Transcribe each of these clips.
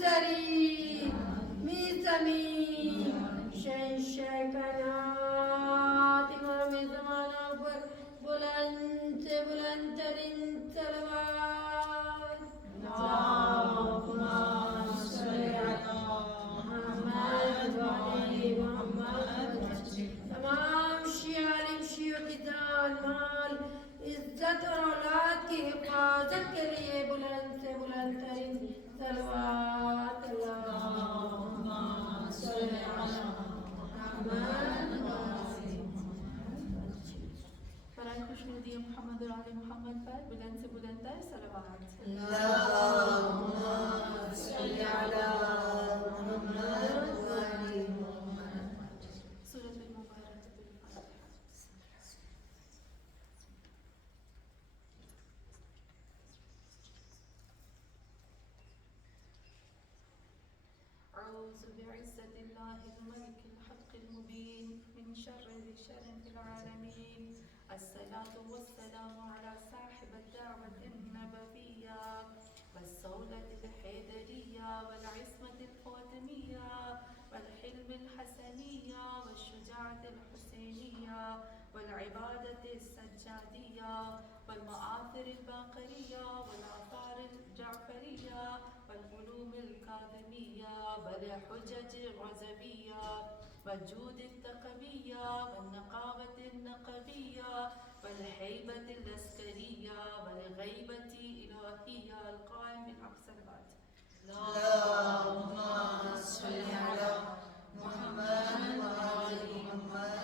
زری میزمی شیکنات امام زمانہ پر بلند سے بلند ترین صلوات اللہم صلی علی محمد وعلی محمد تمام شیعہ عالم شیعوں کی جان مال عزت اور اولاد کی حفاظت کے لیے بلند سے بلند ترین صلوات اللہم صلی علی محمد وعلی برائے خوشنودی محمد اور آل محمد پر بلند سے بلند تر صلوات اللہم صلی علی محمد وعلی محمد سورۃ المبارکۃ الفاتحہ أعوذ بعزة الله الملك الحق المبين من شر ذي شر في العالمين الصلاة والسلام على صاحب الدعوة النبوية والصولة الحيدرية والعصمة الفاطمية والحلم الحسنية والشجاعة الحسينية والعبادة السجادية والمآثر الباقرية والآثار الجعفرية والعلوم الكاظمية والحجج الرزبية والجود التقوية والنقابة النقبية والهيبة العسكرية والغيبة الإلهية القائم بالعقصبات اللهم صل على محمد وعلى محمد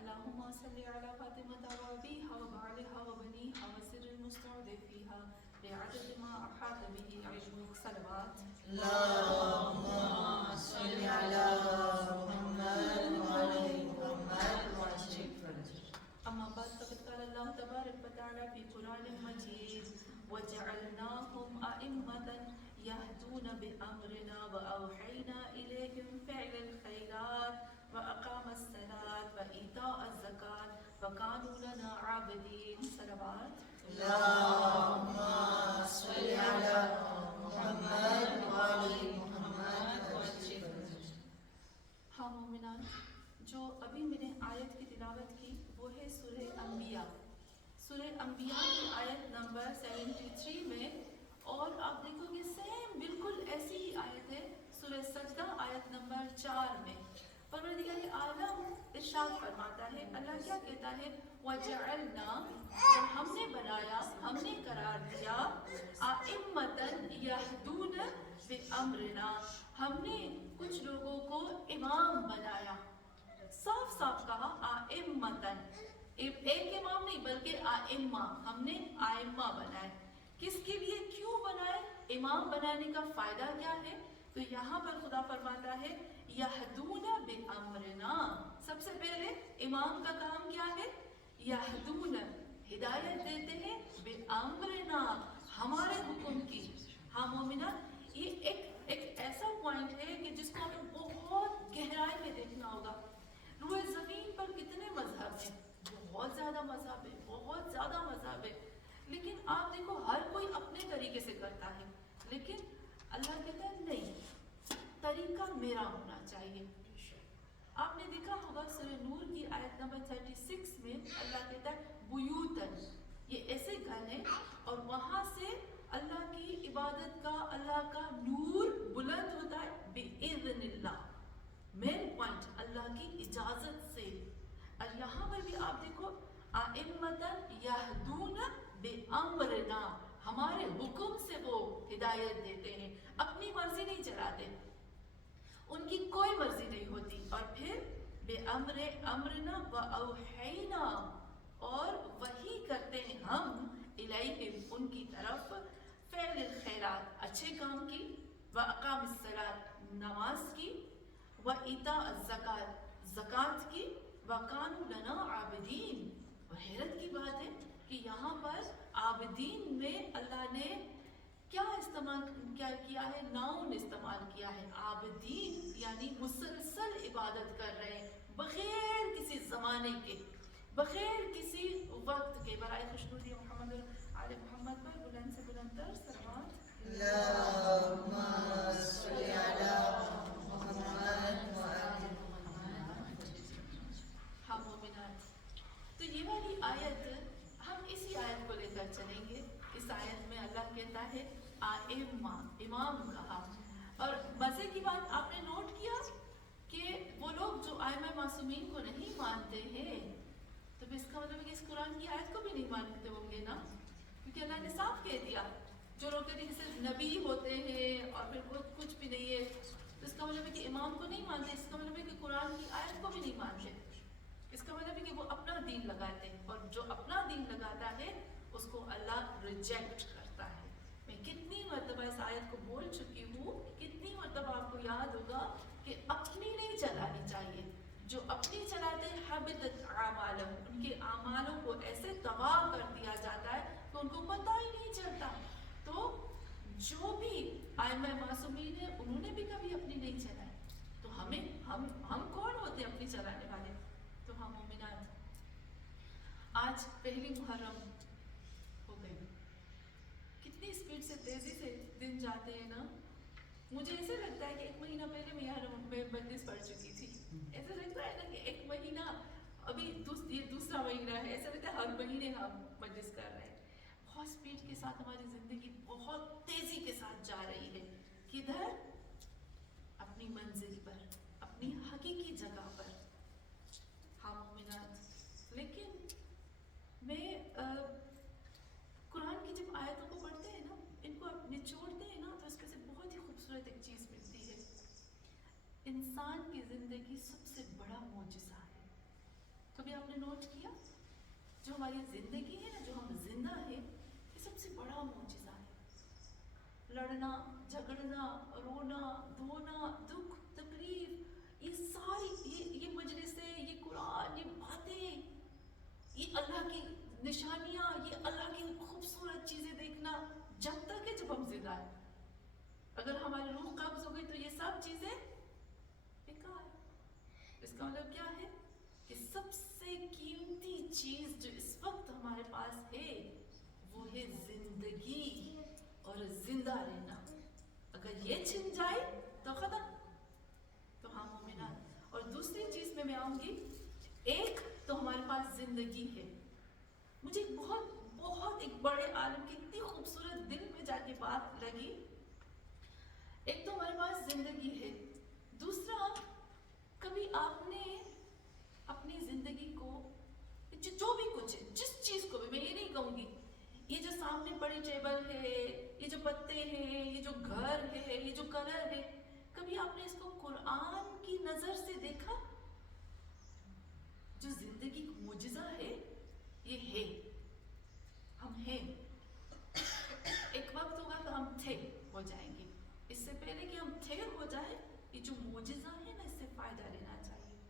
اللهم صل على فاطمة وأبيها وبعلها وبنيها وسر المستودع فيها بعدد ما أحاط به علمك صلوات اللهم صل على محمد وعلى محمد أما بعد فقد قال الله تبارك وتعالى في قرآن المجيد وجعلناهم أئمة يهدون بأمرنا وأوحينا إليهم فعل الخيرات وأقام الصلاة وإيتاء الزكاة وكانوا لنا عابدين صلوات اللهم صل على محمد وعلى محمد ہاں مومنان، جو ابھی میں نے آیت کی تلاوت کی وہ ہے سورہ انبیاء کی آیت نمبر 73 میں، اور آپ دیکھو گے سیم بالکل ایسی ہی آیت ہے سورہ سجدہ آیت نمبر 4 میں۔ پروردگار عالم ارشاد فرماتا ہے، اللہ کیا کہتا ہے، وَجَعَلْنَا، اور ہم نے بنایا، ہم نے قرار دیا، أَئِمَّةً يَهْدُونَ بِأَمْرِنَا، ہم نے کچھ لوگوں کو امام بنایا۔ صاف صاف کہا آئمتن، ایک امام نہیں بلکہ آئمہ، ہم نے آئمہ بنائے۔ کس کے لیے، کیوں بنائے، امام بنانے کا فائدہ کیا ہے؟ تو یہاں پر خدا فرماتا ہے یہدون بامرنا، سب سے پہلے امام کا کام کیا ہے، یہدون، ہدایت دیتے ہیں، بامرنا، ہمارے حکم کی۔ ہاں مومنہ، یہ ایک ایسا پوائنٹ ہے کہ جس کو ہمیں بہت گہرائی میں دیکھنا ہوگا۔ روئے زمین پر کتنے مذہب ہیں، بہت زیادہ مذہب ہے، لیکن آپ دیکھو ہر کوئی اپنے طریقے سے کرتا ہے، لیکن اللہ کہتا ہے نہیں، طریقہ میرا ہونا چاہیے۔ آپ نے دیکھا ہوگا سورہ نور کی آیت نمبر 36 میں اللہ کہتا ہے بیوتن، یہ ایسے گھر ہیں اور وہاں سے اللہ کی عبادت کا، اللہ کا نور بلند ہوتا ہے بِإِذْنِ اللہ، مین پوائنٹ اللہ کی اجازت سے۔ اور یہاں پر بھی آپ دیکھو آئمتن یہدون بامرنا، ہمارے حکم سے وہ ہدایت دیتے ہیں، اپنی مرضی نہیں چلاتے، ان کی کوئی مرضی نہیں ہوتی۔ اور پھر بے امرنا و اوحینا، اور وحی کرتے ہیں ہم الیہم، ان کی طرف، فعل الخیرات، اچھے کام کی، و اقام الصلاۃ، نماز کی، و ایتاء الزکات، زکات کی، و کانوا لنا عابدین۔ اور حیرت کی بات ہے کہ یہاں پر عابدین میں اللہ نے کیا استعمال کیا ہے، ناؤن استعمال کیا ہے، عابدین یعنی مسلسل عبادت کر رہے ہیں، بغیر کسی زمانے کے، بغیر کسی وقت کے۔ برائے خوشنودی محمد آل محمد پر بلند سے بلند تر صلوات۔ کیا ہے؟ آئمہ، امام کہا. اور مزے کی بات آپ نے نوٹ کیا کہ وہ لوگ جو آئمہ معصومین کو نہیں مانتے ہیں تو اس کا مطلب ہے کہ اس قرآن کی آیت کو بھی نہیں مانتے ہوں گے نا، کیونکہ اللہ نے صاف کہہ دیا. جو لوگ کہتے ہیں کہ صرف نبی ہوتے ہیں اور پھر کچھ بھی نہیں ہے، تو اس کا مطلب ہے کہ امام کو نہیں مانتے، اس کا مطلب ہے کہ قرآن کی آیت کو بھی نہیں مانتے. اس کا مطلب ہے کہ وہ اپنا دین لگاتے ہیں، اور جو اپنا دین لگاتا ہے اس کو اللہ ریجیکٹ کرتا ہے. میں کتنی مرتبہ اس آیت کو بول چکی ہوں، کتنی مرتبہ آپ کو یاد ہوگا کہ اپنی نہیں چلانی چاہیے. جو اپنی چلاتے ہیں حبطت اعمالہم، ان کے اعمالوں کو ایسے تباہ کر دیا جاتا ہے کہ ان کو پتہ ہی نہیں چلتا. تو جو بھی ائمہ معصومین ہیں انہوں نے بھی کبھی اپنی نہیں چلائی، تو ہم کون ہوتے ہیں اپنی چلانے والے؟ تو ہم مومنات. آج پہلی محرم ہو گئی، کتنی اسپیڈ سے تیزی سے دن جاتے ہیں نا. مجھے ایسے لگتا ہے کہ 1 مہینہ پہلے میں بندش پڑھ چکی تھی. ایسا لگتا ہے نا کہ 1 مہینہ ابھی یہ دوسرا مہینہ ہے، ایسا لگتا ہے ہر مہینے ہم بندش کر رہے ہیں. بہت اسپیڈ کے ساتھ ہماری زندگی بہت تیزی کے ساتھ جا رہی ہے. کدھر؟ اپنی منزل پر، اپنی حقیقی جگہ پر. ہاں مومنات. لیکن میں قرآن کی جب آیتوں کو پڑھتے ہیں نا، ان کو نچوڑتے ہیں نا، تو اس میں سے بہت ہی خوبصورت ایک چیز ملتی ہے. انسان کی زندگی سب سے بڑا معجزہ ہے. کبھی آپ نے نوٹ کیا جو ہماری زندگی ہے نا، جو ہم زندہ ہیں، یہ سب سے بڑا معجزہ ہے. لڑنا، جھگڑنا، رونا، دھونا، دکھ، تکلیف، یہ ساری یہ مجلسیں، یہ قرآن، یہ باتیں، یہ اللہ کی نشانیاں، یہ اللہ کی خوبصورت چیزیں دیکھنا، جب تک ہے جب ہم زندہ ہیں. اگر ہماری روح قبض ہو گئی تو یہ سب چیزیں بیکار. اس کا مطلب کیا ہے کہ سب سے قیمتی چیز جو اس وقت ہمارے پاس ہے وہ ہے زندگی اور زندہ رہنا. اگر یہ چھن جائے تو ختم. تو ہاں مومنات. اور دوسری چیز میں آؤں گی. ایک تو ہمارے پاس زندگی ہے. مجھے بہت ایک بڑے عالم کی اتنی خوبصورت دل میں جا کے بات لگی. ایک تو ہمارے پاس زندگی ہے. دوسرا، کبھی آپ نے اپنی زندگی کو جو بھی کچھ ہے، جس چیز کو بھی، میں یہ نہیں کہوں گی یہ جو سامنے بڑی ٹیبل ہے، یہ جو پتے ہیں، یہ جو گھر ہے، یہ جو کلر ہے، کبھی آپ نے اس کو قرآن کی نظر سے دیکھا؟ جو زندگی کا معجزہ ہے یہ ہے. ہم ہیں. ایک وقت ہوگا تو ہم تھے ہو جائیں گے. اس سے پہلے کہ ہم تھے ہو جائیں، یہ جو معجزہ ہے نا، اس سے فائدہ لینا چاہیے.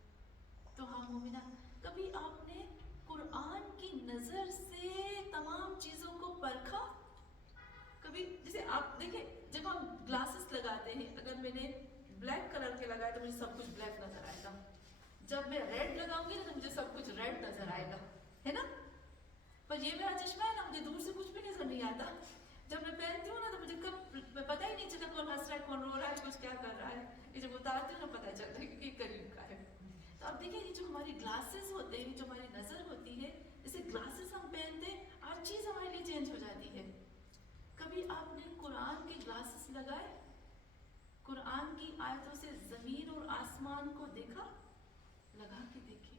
تو ہاں مومنہ، کبھی آپ نے قرآن کی نظر سے تمام چیزوں کو پرکھا؟ کبھی جیسے آپ دیکھیں، جب ہم گلاسز لگاتے ہیں، اگر میں نے بلیک کلر کے لگائے تو مجھے سب کچھ بلیک نظر آئے گا. جب میں ریڈ لگاؤں گی نا تو مجھے سب کچھ ریڈ نظر آئے گا، ہے نا. پر یہ میرا چشمہ ہے نا، مجھے دور سے کچھ بھی نظر نہیں آتا. جب میں پہنتی ہوں نا تو مجھے پتہ ہی نہیں چلتا کون ہنس رہا ہے، کون رو رہا ہے، کچھ کیا کر رہا ہے. یہ جب اتارتی ہوں نا پتہ چلتا ہے کہ یہ قریب کا ہے. تو اب دیکھیں، یہ جو ہماری گلاسز ہوتے ہیں، جو ہماری نظر ہوتی ہے، جیسے گلاسز ہم پہنتے ہیں، ہر چیز ہمارے لیے چینج ہو جاتی ہے. کبھی آپ نے قرآن کے گلاسز لگائے، قرآن کی آیتوں سے زمین اور آسمان کو دیکھا؟ لگا کے دیکھیں.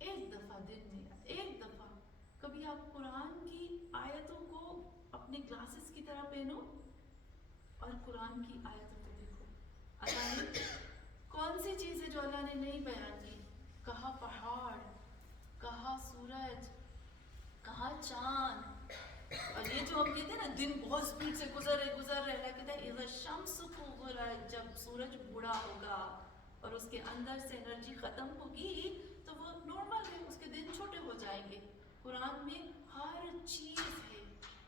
ایک دفعہ دن میں، ایک دفعہ کبھی آپ قرآن کی آیتوں کو اپنے گلاسز کی طرح پہنو اور قرآن کی آیتوں کو دیکھو. اللہ نے کون سی چیز ہے جو اللہ نے نہیں بیان کی؟ کہا پہاڑ، کہا سورج، کہا چاند. اور یہ جو ہم کہتے ہیں نا دن بہت سپیڈ سے گزر رہے، اللہ کہتا ہے اذا الشمس کورت، جب سورج بوڑھا ہوگا اور اس کے اندر سے انرجی ختم ہوگی تو وہ نارمل ہے، اس کے دن چھوٹے ہو جائیں گے. قرآن میں ہر چیز ہے.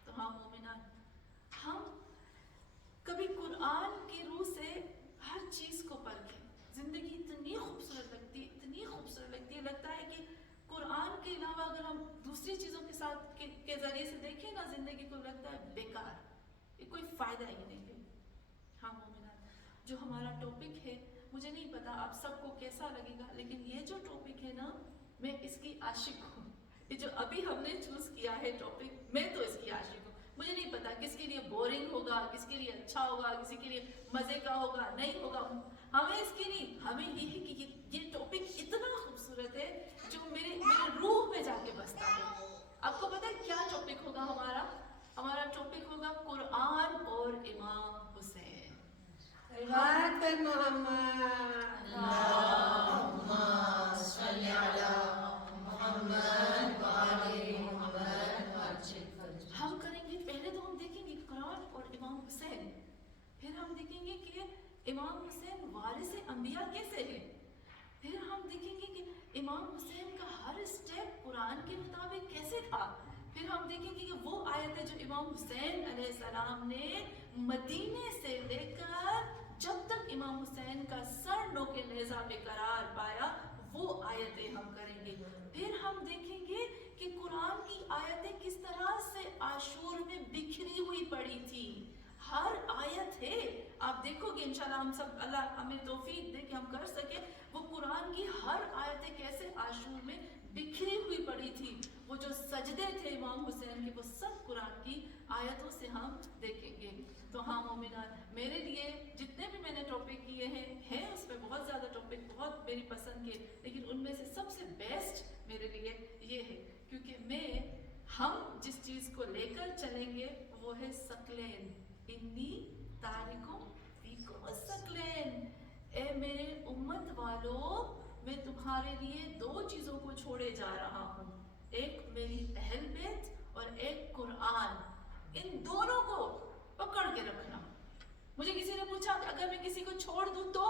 تو ہاں مومنان، ہم کبھی قرآن کی روح سے ہر چیز کو پرکھیں. زندگی اتنی خوبصورت لگتی ہے، اتنی خوبصورت لگتی ہے، لگتا ہے کہ قرآن کے علاوہ اگر ہم دوسری چیزوں کے ساتھ کے ذریعے سے دیکھیں نا زندگی کو، لگتا ہے بیکار، یہ کوئی فائدہ ہی نہیں ہے. ہاں مومنان، جو ہمارا ٹاپک ہے، مجھے نہیں پتا آپ سب کو کیسا لگے گا، لیکن یہ جو ٹاپک ہے نا، میں اس کی عاشق ہوں. یہ جو ابھی ہم نے چوز کیا ہے ٹاپک، میں تو اس کی عاشق ہوں. مجھے نہیں پتا کس کے لیے بورنگ ہوگا، کس کے لیے اچھا ہوگا، کسی کے لیے مزے کا ہوگا، نہیں ہوگا، ہمیں اس کی نہیں، ہمیں یہ ہے کہ یہ ٹاپک اتنا خوبصورت ہے جو میرے روح میں جا کے بستا ہے۔ آپ کو پتا ہے کیا ٹاپک ہوگا ہمارا ٹاپک ہوگا قرآن اور امام حسین۔ صلوات پر محمد۔ اللہم صلی علی محمد وآل محمد وسلم۔ ہم کریں گے، پہلے تو ہم دیکھیں گے قرآن اور امام حسین، پھر ہم دیکھیں گے کہ امام حسین وارث انبیاء کیسے ہیں، پھر ہم دیکھیں گے کہ امام حسین کا ہر اسٹیپ قرآن کے مطابق کیسے تھا، پھر ہم دیکھیں گے کہ وہ آیتیں جو امام حسین علیہ السلام نے مدینے سے لے کر جب تک امام حسین کا سر نو کے نیزہ پہ قرار پایا وہ آیتیں ہم کریں گے، پھر ہم دیکھیں گے کہ قرآن کی آیتیں کس طرح سے عاشور میں بکھری ہوئی پڑی تھی، ہر آیت ہے، آپ دیکھو گے انشاءاللہ ہم سب، اللہ ہمیں توفیق دے کہ ہم کر سکیں، وہ قرآن کی ہر آیتیں کیسے عاشور میں بکھری ہوئی پڑی تھی، وہ جو سجدے تھے امام حسین کے وہ سب قرآن کی آیتوں سے ہم دیکھیں گے۔ تو ہاں مومنات، میرے لیے جتنے بھی میں نے ٹاپک کیے ہیں اس میں بہت زیادہ ٹاپک بہت میری پسند کے، لیکن ان میں سے سب سے بیسٹ میرے لیے یہ ہے، کیونکہ ہم جس چیز کو لے کر چلیں گے وہ ہے ثقلین، انی تارکم فیکم الثقلین، اے میرے امت والو میں تمہارے لیے دو چیزوں کو چھوڑے جا رہا ہوں، ایک میری اہل بیت اور ایک قرآن، ان دونوں کو پکڑ کے رکھنا۔ مجھے کسی نے پوچھا کہ اگر میں کسی کو چھوڑ دوں تو،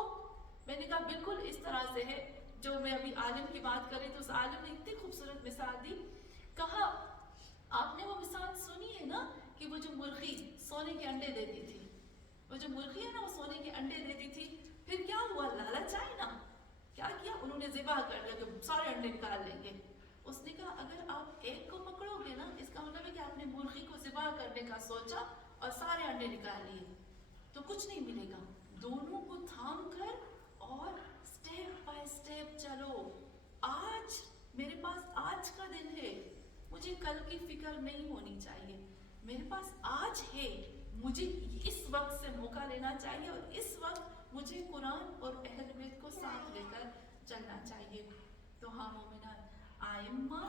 میں نے کہا بالکل اس طرح سے ہے جو میں ابھی عالم کی بات کر رہی تو اس عالم نے اتنی خوبصورت مثال دی، کہا آپ نے وہ مثال سنی ہے نا کہ وہ جو مرغی سونے کے انڈے دیتی تھی، وہ جو مرغی ہے نا وہ سونے کے انڈے دیتی تھی، پھر کیا ہوا، لالچ آئی نا، کیا کیا انہوں نے ذبح کر لیا کہ سارے انڈے نکال لیں گے، اس نے کہا اگر آپ ایک کو پکڑو گے نا اس کا مطلب ہے کہ آپ نے مرغی کو ذبح کرنے کا سوچا اور سارے انڈے نکال لیے تو کچھ نہیں ملے گا، دونوں کو تھام کر اور سٹیپ بائی سٹیپ چلو، آج میرے پاس آج کا دن ہے، مجھے کل کی فکر نہیں ہونی چاہیے، میرے پاس آج ہے، مجھے اس وقت سے موقع لینا چاہیے اور اس وقت مجھے قرآن اور اہل بیت کو ساتھ لے کر چلنا چاہیے۔ تو ہاں مومنات، آئمہ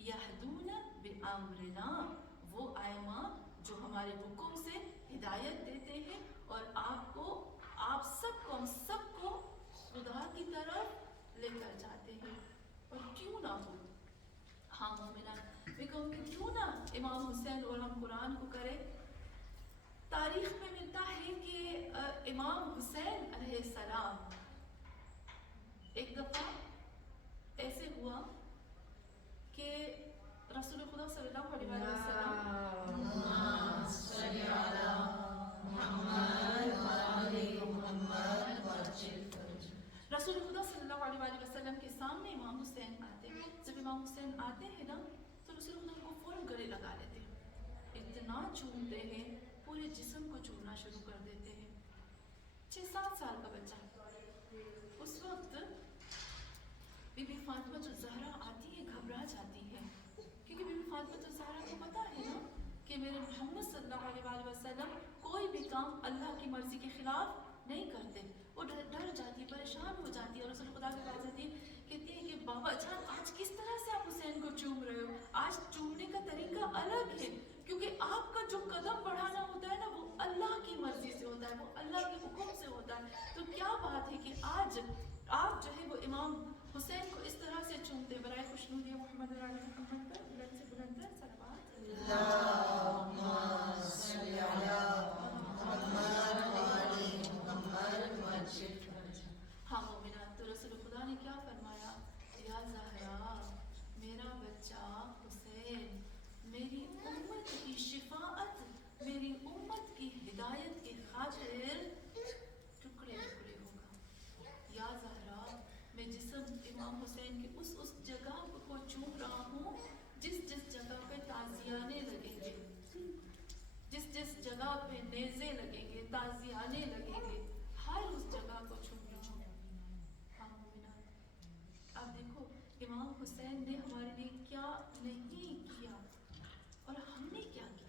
یہدون بامرنا، وہ آئمہ جو ہمارے حکم سے ہدایت دیتے ہیں اور آپ کو، آپ سب کو، ہم سب کو خدا کی طرف لے کر جاتے ہیں، اور کیوں نہ ہو، ہاں مومنات میں کہوں کہ کیوں نہ امام حسین اور ہم قرآن کو کریں۔ تاریخ میں ملتا ہے کہ امام حسین علیہ السلام ایک دفعہ ایسے ہوا کہ رسول خدا صلی اللہ علیہ وسلم اللہم صلی علی محمد وآل محمد وسلم۔ رسول خدا صلی اللہ علیہ وسلم کے سامنے امام حسین آتے ہیں، جب امام حسین آتے ہیں نا تو رسول خدا کو فوراً گلے لگا لیتے ہیں، اتنا چومتے ہیں، پورے جسم کو چومنا شروع کر دیتے ہیں، 6-7 سال کا بچہ، اس وقت بی بی فاطمہ جو زہرا آتی ہے گھبرا جاتی ہے، کیونکہ بی بی فاطمہ جو زہرا کو پتا ہے نا کہ میرے محمد صلی اللہ علیہ وسلم کوئی بھی کام اللہ کی مرضی کے خلاف نہیں کرتے، وہ ڈر جاتی ہے، پریشان ہو جاتی ہے اور رسول خدا کے پاس آتی ہے، کہتی ہے کہ بابا جان آج کس طرح سے آپ حسین کو چوم رہے ہو، آج چومنے کا طریقہ الگ ہے، کیونکہ آپ کا جو قدم بڑھانا ہوتا ہے نا وہ اللہ کی مرضی سے ہوتا ہے، وہ اللہ کے حکم سے ہوتا ہے، تو کیا بات ہے کہ آج آپ جو ہے وہ امام حسین کو اس طرح سے چومتے، برائے خوشنودی محمد علی محمد پر بلند سے بلند تر صلوات۔ اللہم صلی علی محمد وآل محمد وسلم۔ ہاں مومنات، تو رسول خدا نے کیا فرمایا، یا زہرا میرا بچہ حسین میری امت کی شفاعت، میری امت کی ہدایت کی خاطر ٹکڑے ٹکڑے ہوگا، یا زہرا میں جسم امام حسین کے اس جگہ کو چوم رہا ہوں جس جگہ پہ تازیانے لگیں گے، جس جگہ پہ نیزے لگیں گے، تازیانے لگیں گے، ہر اس جگہ کو چوم رہا ہوں۔ ہاں مومنات، اب دیکھو امام حسین نے ہمارے لیے کیا نہیں کیا اور ہم نے کیا کیا،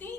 3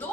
2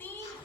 3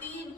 3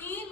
3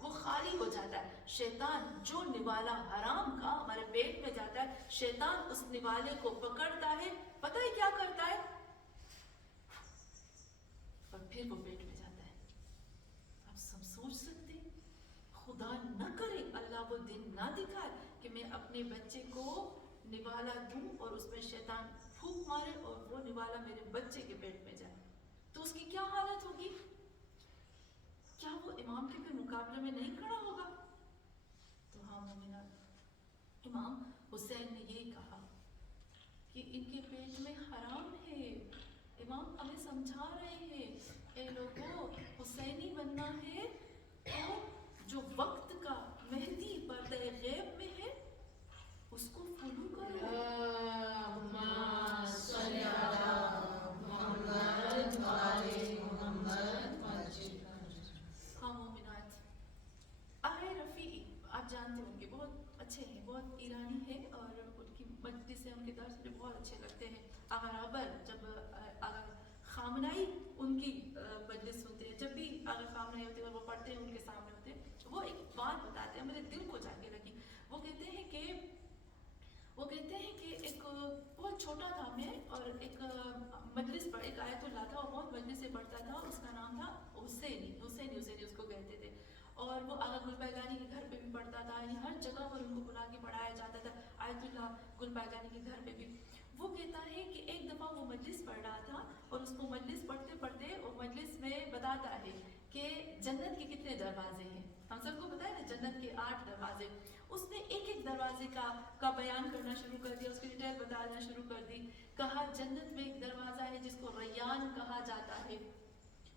وہ خالی ہو جاتا ہے. شیطان جو نوالا حرام کا ہمارے پیٹ میں جاتا ہے, شیطان اس نوالے کو پکڑتا ہے, پتہ ہے کیا کرتا ہے, اور پھر وہ پیٹ میں جاتا ہے. آپ سب سوچ سکتے ہیں, خدا نہ کرے اللہ وہ دن نہ دکھائے کہ میں اپنے بچے کو نوالا دوں اور اس میں شیطان پھونک مارے اور وہ نوالا میرے بچے کے پیٹ میں جائے, تو اس کی کیا حالت ہوگی؟ کیا وہ امام کے پھر مقابلے میں نہیں کھڑا ہوگا؟ تو ہاں مومنات, امام حسین نے یہ کہا کہ ان کے پیٹ میں حرام ہے. امام ہمیں سمجھا رہے ہیں, اے لوگوں, حسینی بننا ہے تو جو وقت کا مہدی پردہ غیب میں ہے اس کو فالو کرو. اللہم صلی علی محمد وآل محمد. ہاں مومنات, آغا رفیعی آپ جانتے ہوں گے, بہت اچھے ہیں, بہت ایرانی ہے اور ان کی مجلس سے ان کے درس مجھے بہت اچھے لگتے ہیں. آغا رابر جب آغا خامنائی ان کی مجلس سنتے ہیں, جب بھی آغا خامنائی ہوتے ہیں اور وہ پڑھتے ہیں ان کے سامنے ہوتے ہیں, وہ ایک بات بتاتے ہیں میرے دل کو جا کے لگی. وہ کہتے ہیں کہ ایک بہت چھوٹا تھا میں, اور ایک مجلس پر ایک آیت اللہ تھا, اور بہت مجلس سے پڑھتا تھا, اس کا نام تھا حسینی اس کو کہتے تھے. اور وہ آغا گل بیگانی کے گھر پہ بھی پڑھتا تھا, یعنی ہر جگہ پر ان کو بلا کے پڑھایا جاتا تھا, آیت اللہ گل بیگانی کے گھر پہ بھی. وہ کہتا ہے کہ ایک دفعہ وہ مجلس پڑھ رہا تھا, اور اس کو مجلس پڑھتے پڑھتے وہ مجلس میں بتاتا ہے کہ جنت کے کتنے دروازے ہیں. ہم سب کو پتا ہے نا جنت کے 8 دروازے. اس نے ایک ایک دروازے کا بیان کرنا شروع کر دیا, اس کی ڈیٹیل بتانا شروع کر دی. کہا جنت میں ایک دروازہ ہے جس کو ریان کہا جاتا ہے.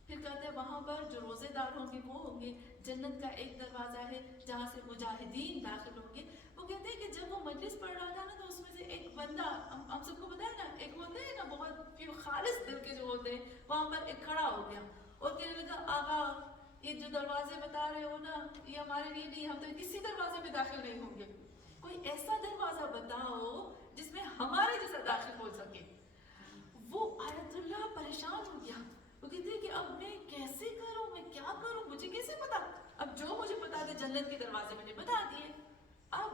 پھر کہتے ہیں وہاں پر جو روزے دار ہوں گے وہ ہوں گے. جنت کا ایک دروازہ ہے جہاں سے مجاہدین داخل ہوں گے. وہ کہتے ہیں کہ جب وہ مجلس پڑھ رہا تھا نا, تو اس میں سے ایک بندہ, ہم سب کو پتا ہے نا, ایک ہوتے ہیں نا بہت خالص دل کے جو ہوتے ہیں, وہاں پر ایک کھڑا ہو گیا اور کہنے لگا, آقا یہ جو دروازے بتا رہے ہو نا یہ ہمارے لیے نہیں, ہم تو کسی دروازے میں داخل نہیں ہوں گے. کوئی ایسا دروازہ بتاؤ جس میں ہمارے جیسا داخل ہو سکے. وہ آیت اللہ پریشان ہو گیا. وہ کہتے ہیں کہ اب میں کیسے کروں, میں کیا کروں, مجھے کیسے پتا. اب جو مجھے پتا تھے جنت کے دروازے میں نے بتا دیے. اب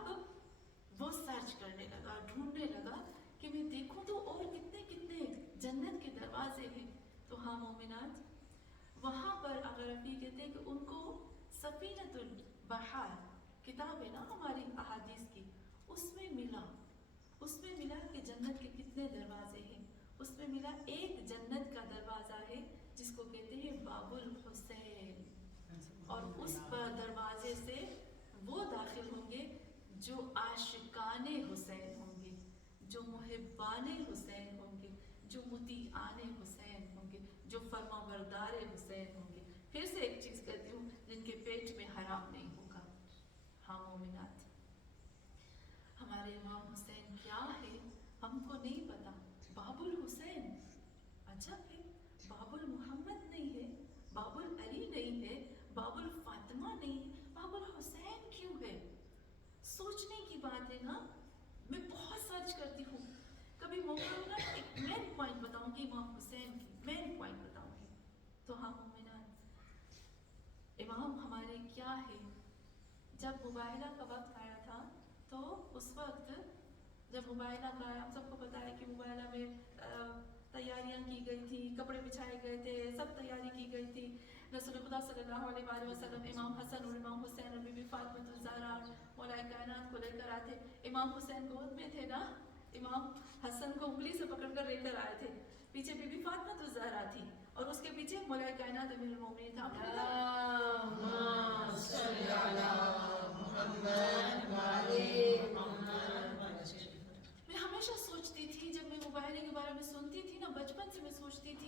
وہ سرچ کرنے لگا, ڈھونڈنے لگا کہ میں دیکھوں تو اور کتنے کتنے جنت کے دروازے ہیں. تو ہاں مومنات, وہاں پر اگر رفیع کہتے ہیں کہ ان کو سفینۃ البحار کتاب ہے نا ہماری احادیث کی, اس میں ملا کہ جنت کے کتنے دروازے ہیں. اس میں ملا ایک جنت کا دروازہ ہے جس کو کہتے ہیں باب الحسین, اور اس پر دروازے سے وہ داخل ہوں گے جو عاشقان حسین ہوں گے, جو محبان حسین ہوں گے, جو مطیعان حسین ہوں گے, جو فرما بردار حسین ہوں گے. پھر سے ایک چیز کہتی ہوں, جن کے پیٹ میں حرام نہیں ہوگا. ہاں مومنات, ہمارے امام حسین کیا ہے ہم کو نہیں پتا. باب الحسین عجب ہے, باب المحمد نہیں ہے, باب العلی نہیں ہے, باب الفاطمہ نہیں ہے, باب الحسین کیوں ہے؟ سوچنے کی بات ہے نا. میں بہت سرچ کرتی ہوں, کبھی موقع ملا ایک مین پوائنٹ بتاؤں گی, امام حسین کی مین پوائنٹ بتاؤں گی. تو ہاں مومنات, امام ہمارے کیا ہے. جب مباہلہ کا وقت آیا تھا, تو اس وقت جب مباہلہ کا, ہم سب کو پتا ہے کہ مباہلہ میں تیاریاں کی گئی تھی, کپڑے بچھائے گئے تھے, سب تیاری کی گئی تھی. رسول خدا صلی اللہ علیہ وآلہ وسلم امام حسن اور امام حسین اور بی بی فاطمہ الزہرا اور مولا کائنات کو لے کر آتے. امام حسین گود میں تھے نا, امام حسن کو انگلی سے پکڑ کر لے کر آئے تھے. پیچھے بی بی فاطمہ الزہرا تھی, اور اس کے پیچھے مولا کائنات امیر المومنین تھا. اللہم صلی علی محمد وآل محمد. میں ہمیشہ سوچتی تھی, جب میں مباہلے کے بارے میں سنتی تھی نا, بچپن سے میں سوچتی تھی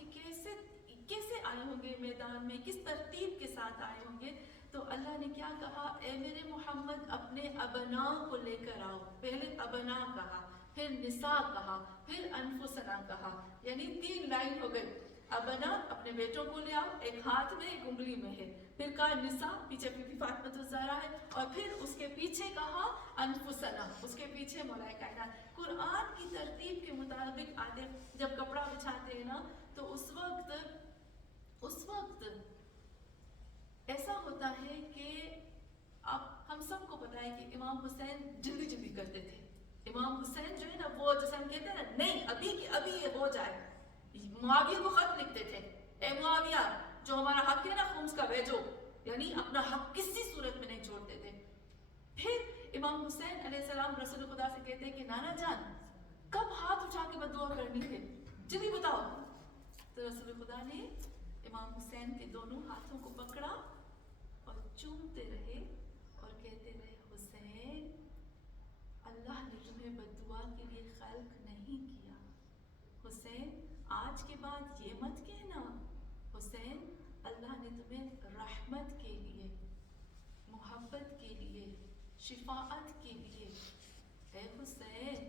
کیسے آئے ہوں گے میدان میں, کس ترتیب کے ساتھ آئے ہوں گے. تو اللہ نے کیا کہا, اے میرے محمد اپنے ابناء کو لے کر آؤ. پہلے ابناء کہا, پھر نساء کہا, پھر انفسنا کہا, یعنی 3 لائن ہو گئی. ابناء اپنے بیٹوں کو لے آؤ, ایک ہاتھ میں ایک انگلی میں ہے. پھر کہا نساء, پیچھے بی بی فاطمہ الزہرا ہے, اور پھر اس کے پیچھے کہا انفسنا, اس کے پیچھے مولا کائنات. قرآن کی ترتیب کے مطابق آتے. جب کپڑا بچھاتے ہیں نا, تو اس وقت ایسا ہوتا ہے کہ اب ہم سب کو پتا ہے کہ امام حسین جلدی جلدی کرتے تھے. امام حسین جو ہے نا وہ جیسے ہم کہتے ہیں نا نہیں ابھی کی ابھی یہ ہو جائے. معاویہ کو خط لکھتے تھے, اے معاویہ جو ہمارا حق ہے نا خمس کا بھیجو, یعنی اپنا حق کسی صورت میں نہیں چھوڑتے تھے. پھر امام حسین علیہ السلام رسول خدا سے کہتے ہیں کہ نانا جان کب ہاتھ اٹھا کے بد دعا کرنی ہے جلدی بتاؤ. تو رسول خدا نے امام حسین کے دونوں ہاتھوں کو پکڑا اور چومتے رہے اور کہتے رہے حسین اللہ نے تمہیں بد دعا کے لیے خلق نہیں کیا. حسین آج کے بعد یہ مت کہنا. حسین اللہ نے تمہیں رحمت کے لیے, محبت کے لیے, شفاعت کے لیے, اے حسین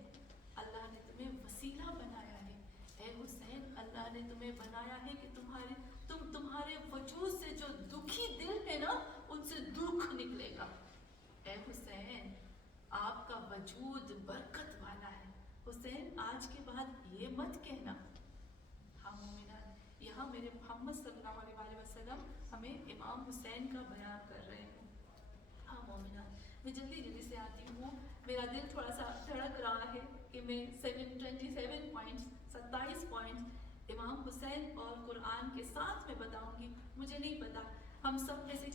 اللہ نے تمہیں وسیلہ بنایا ہے. اے حسین اللہ نے تمہیں بنایا ہے کہ تمہارے وجود سے جو دکھی دل ہے نا ان سے دکھ نکلے گا. اے حسین آپ کا وجود برکت والا ہے. حسین آج کے بعد یہ مت کہنا. ہاں مومنان, یہاں میرے محمد صلی اللہ علیہ وسلم ہمیں امام حسین کا بیان کر رہے ہیں. ہاں مومنان, میں جلدی جلدی سے آتی ہوں, میرا دل تھوڑا سا دھڑک رہا ہے کہ میں 27 پوائنٹس 27 پوائنٹس امام حسین اور قرآن کے ساتھ میں بتاؤں گی. مجھے نہیں پتا ہم سب میں سے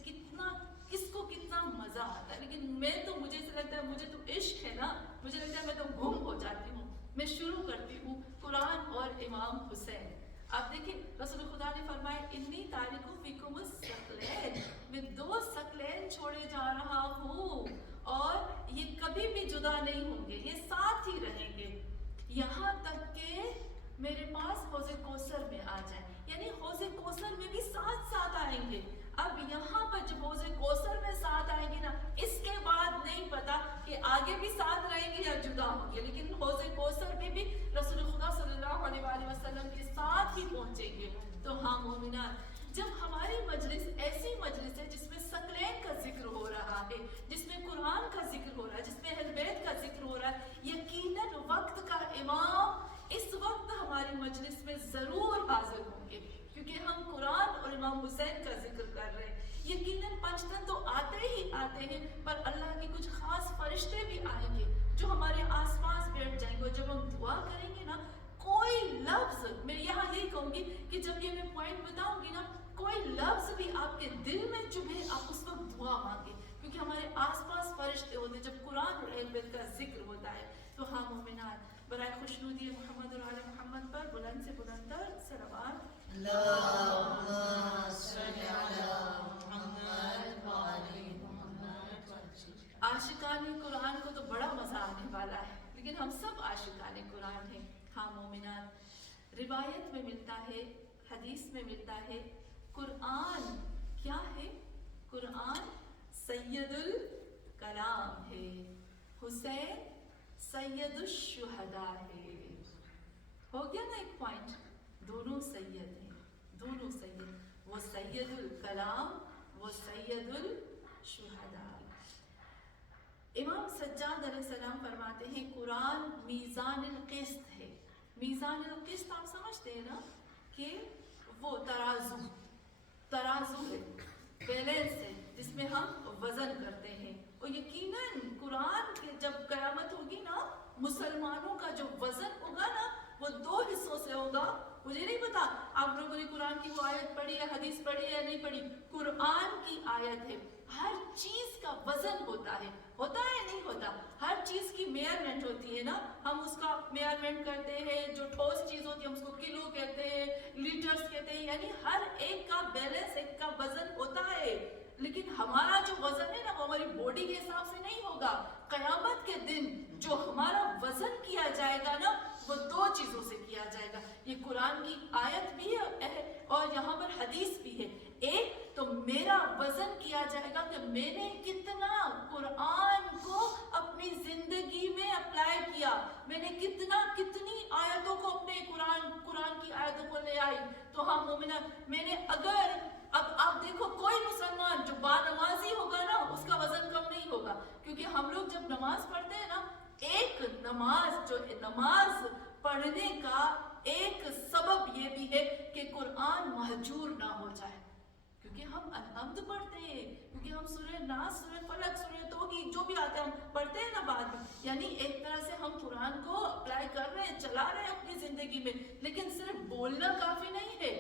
کس کو کتنا مزہ آتا ہے, لیکن مجھے ایسا لگتا ہے مجھے تو عشق ہے نا, مجھے لگتا ہے میں تو گم ہو جاتی ہوں. میں شروع کرتی ہوں قرآن اور امام حسین. آپ دیکھیں رسول خدا نے فرمایا انی تارک فیکم الثقلین, میں 2 ثقلین چھوڑے جا رہا ہوں اور یہ کبھی بھی جدا نہیں ہوں گے, یہ ساتھ ہی رہیں گے یہاں تک کہ میرے پاس حوض کوثر میں آ جائیں. یعنی حوض کوثر میں بھی ساتھ ساتھ آئیں گے. اب یہاں پر جب حوض کوثر میں ساتھ آئیں گے نا, اس کے بعد نہیں پتا کہ آگے بھی ساتھ رہیں گے یا جدا ہوں گے, لیکن حوض کوثر میں بھی رسول خدا صلی اللہ علیہ وسلم کے ساتھ ہی پہنچیں گے. تو ہاں مومنان, جب ہماری مجلس ایسی مجلس ہے جس میں ثقلین کا ذکر ہو رہا ہے, جس میں قرآن کا ذکر ہو رہا ہے, جس میں اہل بیت کا ذکر ہو رہا ہے, یقیناً وقت کا امام اس وقت ہماری مجلس میں ضرور حاضر ہوں گے, کیونکہ ہم قرآن اور امام حسین کا ذکر کر رہے ہیں. یقیناً پنجتن تو آتے ہی آتے ہیں, پر اللہ کے کچھ خاص فرشتے بھی آئیں گے جو ہمارے آس پاس بیٹھ جائیں گے. جب ہم دعا کریں گے نا, کوئی لفظ, میں یہاں یہی کہوں گی کہ جب یہ میں پوائنٹ بتاؤں گی نا, کوئی لفظ بھی آپ کے دل میں چبھے آپ اس وقت دعا مانگے, کیونکہ ہمارے آس پاس فرشتے ہوتے ہیں جب قرآن اور اہل بیت کا ذکر ہوتا ہے. تو ہاں مومنان, برائے خوشنودی محمد اور آل محمد پر بلند سے بلند تر صلوات. اللهم صل على محمد وعلى محمد. عاشقان قرآن کو تو بڑا مزہ آنے والا ہے, لیکن ہم سب عاشقان قرآن ہیں. ہاں مومنان, روایت میں ملتا ہے, حدیث میں ملتا ہے, قرآن کیا ہے؟ قرآن سید الکلام ہے, حسین سید الشہداء ہے. ہو گیا نا ایک پوائنٹ, دونوں سید ہیں, دونوں سید, وہ سید الکلام, وہ سید الشہداء. امام سجاد علیہ السلام فرماتے ہیں قرآن میزان القسط ہے. میزان القسط آپ سمجھتے ہیں نا کہ وہ ترازو ہے, بیلنس ہے, جس میں ہم وزن کرتے ہیں. اور یقیناً قرآن کے جب قیامت ہوگی نا, مسلمانوں کا جو وزن ہوگا نا وہ 2 حصوں سے ہوگا. مجھے نہیں پتا آپ لوگوں نے قرآن کی وہ آیت پڑھی ہے, حدیث پڑھی ہے یا نہیں پڑھی, قرآن کی آیت ہے. ہر چیز کا وزن ہوتا ہے نہیں ہوتا, ہر چیز کی میئرمنٹ ہوتی ہے نا, ہم اس کا میئرمنٹ کرتے ہیں, جو ٹھوس چیز ہوتی ہے ہم اس کو کلو کہتے ہیں, لیٹرز کہتے ہیں, یعنی ہر ایک کا بیلنس, ایک کا وزن ہوتا ہے. لیکن ہمارا جو وزن ہے نا وہ ہماری باڈی کے حساب سے نہیں ہوگا. قیامت کے دن جو ہمارا وزن کیا جائے گا نا وہ 2 چیزوں سے کیا جائے گا. یہ قرآن کی آیت بھی ہے اور یہاں پر حدیث بھی ہے. ایک تو میرا وزن کیا جائے گا کہ میں نے کتنا قرآن کو اپنی زندگی میں اپلائی کیا, میں نے کتنی آیتوں کو اپنے قرآن کی آیتوں کو لے آئی. تو ہاں مومنہ, میں نے اگر اب آپ دیکھو کوئی مسلمان جو با نمازی ہوگا نا اس کا وزن کم نہیں ہوگا, کیونکہ ہم لوگ جب نماز پڑھتے ہیں نا, ایک نماز پڑھنے کا ایک سبب یہ بھی ہے کہ قرآن مہجور نہ ہو جائے, کیونکہ ہم الحمد پڑھتے ہیں، کیونکہ ہم سورہ ناس، سورہ فلق، سورہ توحید جو بھی آتے ہیں ہم پڑھتے ہیں نا بعد میں. یعنی ایک طرح سے ہم قرآن کو اپلائی کر رہے ہیں، چلا رہے ہیں اپنی زندگی میں. لیکن صرف بولنا کافی نہیں ہے.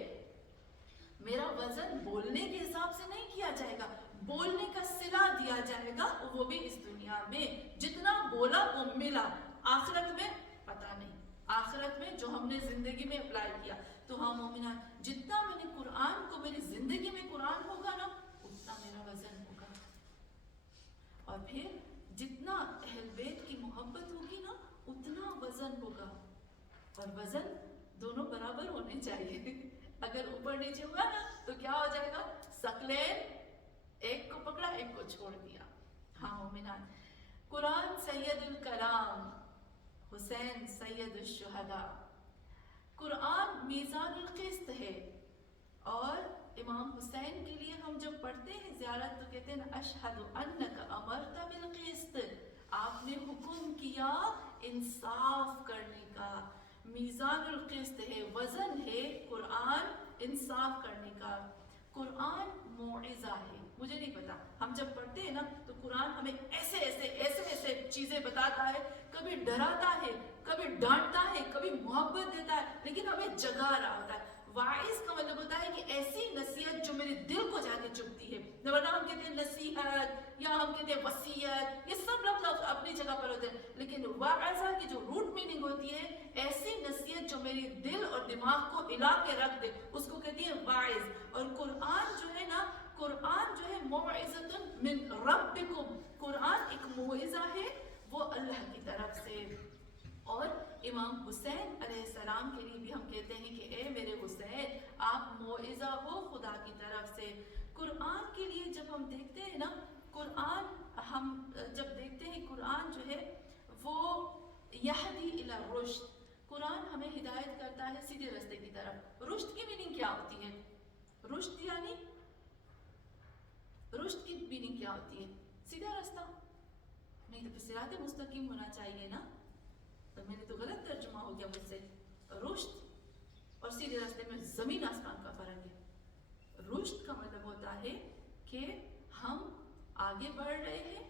میرا وزن بولنے کے حساب سے نہیں کیا جائے گا، بولنے کا صلہ دیا جائے گا، وہ بھی اس دنیا میں. جتنا بولا وہ ملا، آخرت میں پتہ نہیں، آخرت میں جو ہم نے زندگی میں اپلائی کیا. تو ہاں مومنات، جتنا میں نے قرآن کو میری زندگی میں قرآن ہوگا نا اتنا میرا وزن ہوگا. اور پھر جتنا اہل بیت کی محبت ہوگی نا اتنا وزن ہوگا. اور وزن دونوں برابر ہونے چاہیے. اگر اوپر نیچے ہوا نا تو کیا ہو جائے گا؟ ثقلین، ایک کو پکڑا ایک کو چھوڑ دیا. ہاں مومنات، قرآن سید الکلام، حسین سید الشہداء. قرآن میزان القسط ہے. اور امام حسین کے لیے ہم جب پڑھتے ہیں زیارت تو کہتے ہیں اشہد انک امرت بالقسط، آپ نے حکم کیا انصاف کرنے کا. میزان القسط ہے، وزن ہے قرآن انصاف کرنے کا. قرآن موعظہ ہے. مجھے نہیں پتا، ہم جب پڑھتے ہیں نا تو قرآن ہمیں ایسے ایسے ایسے ایسے چیزیں بتاتا ہے، کبھی ڈراتا ہے، کبھی ڈانٹتا ہے، کبھی محبت دیتا ہے، لیکن ہمیں جگا رہا ہوتا ہے. واعظ کا مطلب ہوتا ہے کہ ایسی نصیحت جو میرے دل کو جا کے چبھتی ہے. ورنہ ہم کہتے ہیں نصیحت یا ہم کہتے ہیں وصیت، یہ سب لفظ اپنی جگہ پر ہوتے ہیں. لیکن واعظہ کی جو روٹ میننگ ہوتی ہے ایسی نصیحت جو میری دل اور دماغ کو ہلا کے رکھ دے، اس کو کہتی ہے واعظ. اور قرآن جو ہے نا، قرآن جو ہے موعظۃ من ربکم، قرآن ایک موعظہ ہے وہ اللہ کی طرف سے. اور امام حسین علیہ السلام کے لیے بھی ہم کہتے ہیں کہ اے میرے حسین آپ موعظہ ہو خدا کی طرف سے. قرآن کے لیے جب ہم دیکھتے ہیں نا، قرآن ہم جب دیکھتے ہیں قرآن جو ہے وہ یہدی الی الرشد، قرآن ہمیں ہدایت کرتا ہے سیدھے راستے کی طرف. رشد کی میننگ کیا ہوتی ہے؟ رشد یعنی رشد کی میننگ کیا ہوتی ہے؟ سیدھا راستہ. نہیں تو پھر صراط مستقیم ہونا چاہیے نا، تو میں نے تو غلط ترجمہ ہو گیا مجھ سے. رشد اور سیدھے راستے میں زمین آسمان کا فرق ہے. رشد کا مطلب ہوتا ہے کہ ہم آگے بڑھ رہے ہیں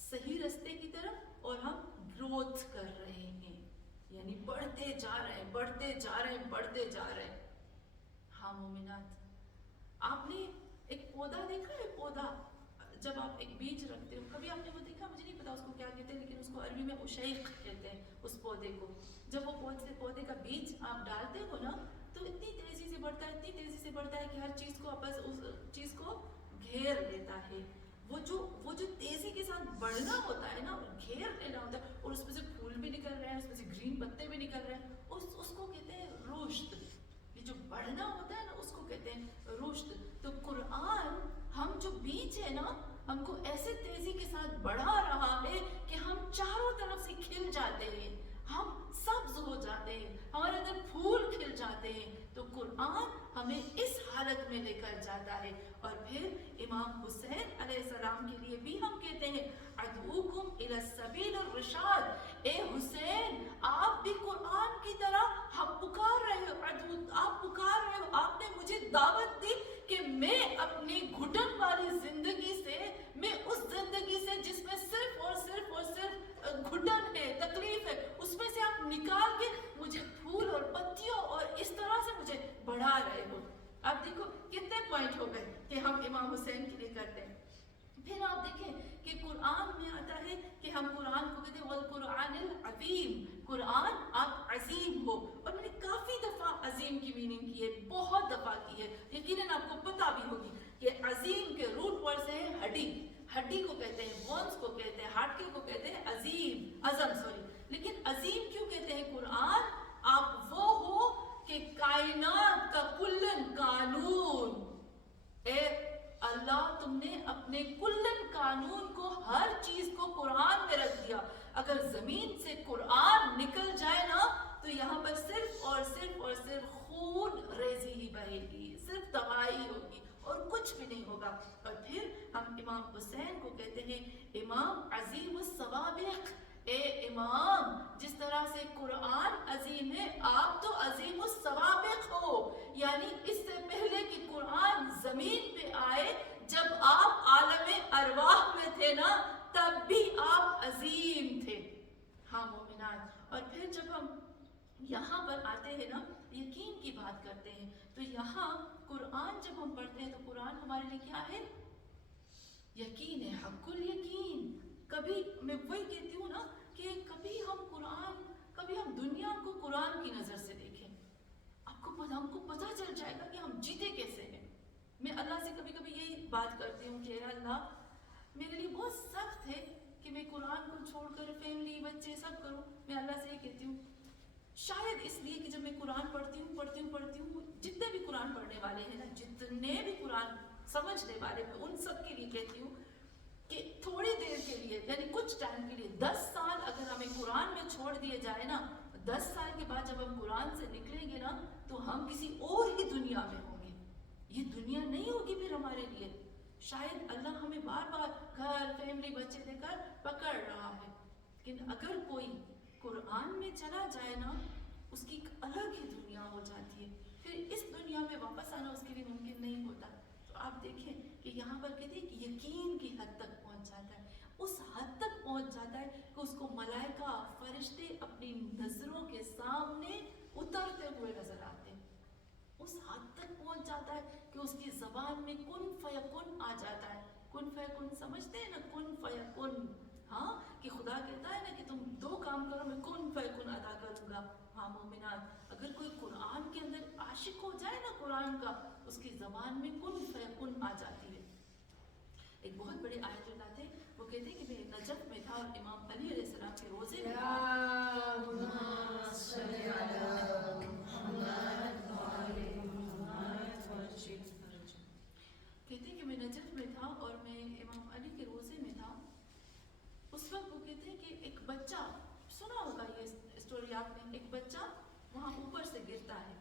صحیح راستے کی طرف اور ہم گروتھ کر رہے ہیں، یعنی بڑھتے جا رہے ہیں، بڑھتے جا رہے ہیں، بڑھتے جا رہے ہیں. ہاں مومنات، آپ نے ایک پودا دیکھا ہے؟ پودا جب آپ ایک بیج رکھتے ہو، کبھی آپ نے وہ دیکھا؟ مجھے نہیں پتا اس کو کیا کہتے ہیں، لیکن اس کو عربی میں اشیق کہتے ہیں اس پودے کو. جب وہ پودے کا بیج آپ ڈالتے ہو نا تو اتنی تیزی سے بڑھتا ہے، اتنی تیزی سے بڑھتا ہے کہ ہر چیز کو بس اس چیز کو گھیر لیتا ہے. وہ جو تیزی کے ساتھ بڑھنا ہوتا ہے نا، گھیر لینا ہوتا ہے، اور اس میں سے پھول بھی نکل رہے ہیں، اس میں سے گرین پتے بھی نکل رہے ہیں، اس کو کہتے ہیں رشد. یہ جو بڑھنا ہوتا ہے نا اس کو کہتے ہیں رشد. تو قرآن ہم جو بیج ہے نا ہم کو ایسے تیزی کے ساتھ بڑھا رہا ہے کہ ہم چاروں طرف سے کھل جاتے ہیں، ہم سبز ہو جاتے ہیں، ہمارے اندر پھول کھل جاتے ہیں. تو قرآن ہمیں اس حالت میں لے کر جاتا ہے. اور پھر امام حسین علیہ السلام کے لیے بھی ہم کہتے ہیں ادعوکم الی السبیل الرشاد، اے حسین آپ بھی قرآن کی طرح ہم پکار رہے ہو، آپ پکار رہے ہو، آپ نے مجھے دعوت دی کہ میں اپنی گھٹن والی زندگی سے، میں اس زندگی سے جس میں صرف اور صرف اور صرف گھٹن ہے، تکلیف ہے، اس میں سے آپ نکال کے مجھے پھول اور پتیوں اور اس طرح سے مجھے بڑھا رہے ہو. اب دیکھو کتنے پوائنٹ ہو گئے کہ ہم امام حسین کے لیے کرتے ہیں. پھر آپ دیکھیں کہ قرآن میں آتا ہے کہ ہم قرآن کو کہتے ہیں والقرآن العظیم، قرآن آپ عظیم ہو. اور میں نے کافی دفعہ عظیم کی میننگ کی ہے، بہت دفعہ کی ہے، یقیناً آپ کو پتہ بھی ہوگی کہ عظیم کے روٹ ورڈ سے ہے ہڈی. ہڈی کو کہتے ہیں، بونس کو کہتے ہیں، ہڈی کو کہتے ہیں عظیم، عظم سوری. لیکن عظیم کیوں کہتے ہیں قرآن؟ آپ وہ ہو کہ کائنات کا کلن قانون، اے اللہ تم نے اپنے کلن قانون کو، ہر چیز کو قرآن میں رکھ دیا. اگر زمین سے قرآن نکل جائے نا تو یہاں پر صرف اور صرف اور صرف خون ریزی ہی بہے گی، صرف تباہی ہوگی اور کچھ بھی نہیں ہوگا. اور پھر ہم امام حسین کو کہتے ہیں امام عظیم السوابق، اے امام جس طرح سے قرآن عظیم ہے آپ تو عظیم السوابق ہو، یعنی اس سے پہلے کہ قرآن زمین پہ آئے جب آپ عالم ارواح میں تھے نا تب بھی آپ عظیم تھے. ہاں مومنات. اور پھر جب ہم یہاں پر آتے ہیں نا یقین کی بات کرتے ہیں تو یہاں قرآن جب ہم پڑھتے ہیں تو قرآن ہمارے لیے کیا ہے؟ یقین ہے، حق الیقین. کبھی میں وہی کہتی ہوں نا کہ کبھی ہم دنیا کو قرآن کی نظر سے دیکھیں. ہم کو پتہ چل جائے گا کہ ہم جیتے کیسے ہیں. میں اللہ سے کبھی کبھی یہی بات کرتی ہوں کہ اللہ میرے لیے بہت سخت ہے کہ میں قرآن کو چھوڑ کر فیملی بچے سب کروں. میں اللہ سے یہ کہتی ہوں شاید اس لیے کہ جب میں قرآن پڑھتی ہوں جتنے بھی قرآن پڑھنے والے ہیں نا جتنے بھی قرآن سمجھنے والے میں ان سب کے لیے کہتی ہوں کہ تھوڑی دیر کے لیے یعنی کچھ ٹائم کے لیے 10 سال اگر ہمیں قرآن میں چھوڑ دیے جائے نا 10 سال کے بعد جب ہم قرآن سے نکلیں گے نا تو ہم کسی اور ہی دنیا میں ہوں گے. یہ دنیا نہیں ہوگی پھر ہمارے لیے. شاید اللہ ہمیں بار بار گھر فیملی بچے دے کر پکڑ رہا ہے لیکن اگر کوئی قرآن میں چلا جائے نا اس کی ایک الگ ہی دنیا ہو جاتی ہے. پھر اس دنیا میں واپس آنا اس کے لیے ممکن نہیں ہوتا. تو آپ دیکھیں کہ یہاں پر کہتے ہیں کہ یقین کی حد تک پہنچ جاتا ہے. اس حد تک پہنچ جاتا ہے کہ اس کو ملائکہ فرشتے اپنی نظروں کے سامنے اترتے ہوئے نظر آتے ہیں. اس حد تک پہنچ جاتا ہے کہ اس کی زبان میں کن فیکن آ جاتا ہے. کن فیکن سمجھتے ہیں نا؟ کن فیکن. ہاں کہ خدا کہتا ہے نا کہ تم 2 کام کرو میں کن فیکن ادا کروں گا. ہاں مومنات اگر کوئی قرآن کے اندر عاشق ہو جائے نا قرآن کا اس کی زبان میں کن فیکن آ جاتی ہے. ایک بہت بڑے آیت اللہ تھے وہ کہتے ہیں کہ میں نجف میں تھا اور امام علی علیہ السلام کے روزے میں تھا. اللهم صل على محمد وعلى محمد وعجل فرجه. کہتے ہیں کہ میں نجف میں تھا اور میں امام علی کے روزے میں تھا. اس وقت وہ کہتے ہیں کہ ایک بچہ سنا ہوگا یہ اسٹوری آپ نے. ایک بچہ وہاں اوپر سے گرتا ہے.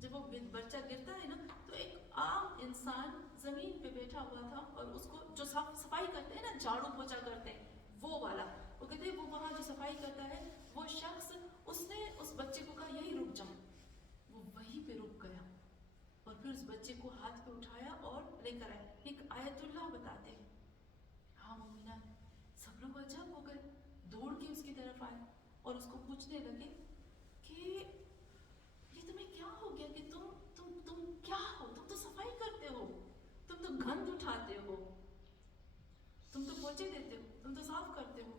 جب وہ بچہ گرتا ہے نا تو ایک عام انسان زمین پہ بیٹھا ہوا تھا اور اس کو جو صفائی کرتے ہیں نا جھاڑو پوچھا کرتے ہیں وہ والا وہ کہتے ہیں وہ وہاں جو صفائی کرتا ہے وہ شخص اس نے اس بچے کو کہا یہی رک جاؤ. وہ وہیں پہ رک گیا اور پھر اس بچے کو ہاتھ پہ اٹھایا اور لے کر آئے. ایک آیت اللہ بتاتے ہیں. ہاں مومنہ سب لوگ عجب ہو گئے دوڑ کے اس کی طرف آئے اور اس کو پوچھنے لگے کہ یہ تمہیں کیا ہو گیا کہ تم کیا ہو؟ تم تو صفائی کرتے ہو, تم تو گند اٹھاتے ہو, تم تو پوچھے دیتے ہو, تم تو صاف کرتے ہو.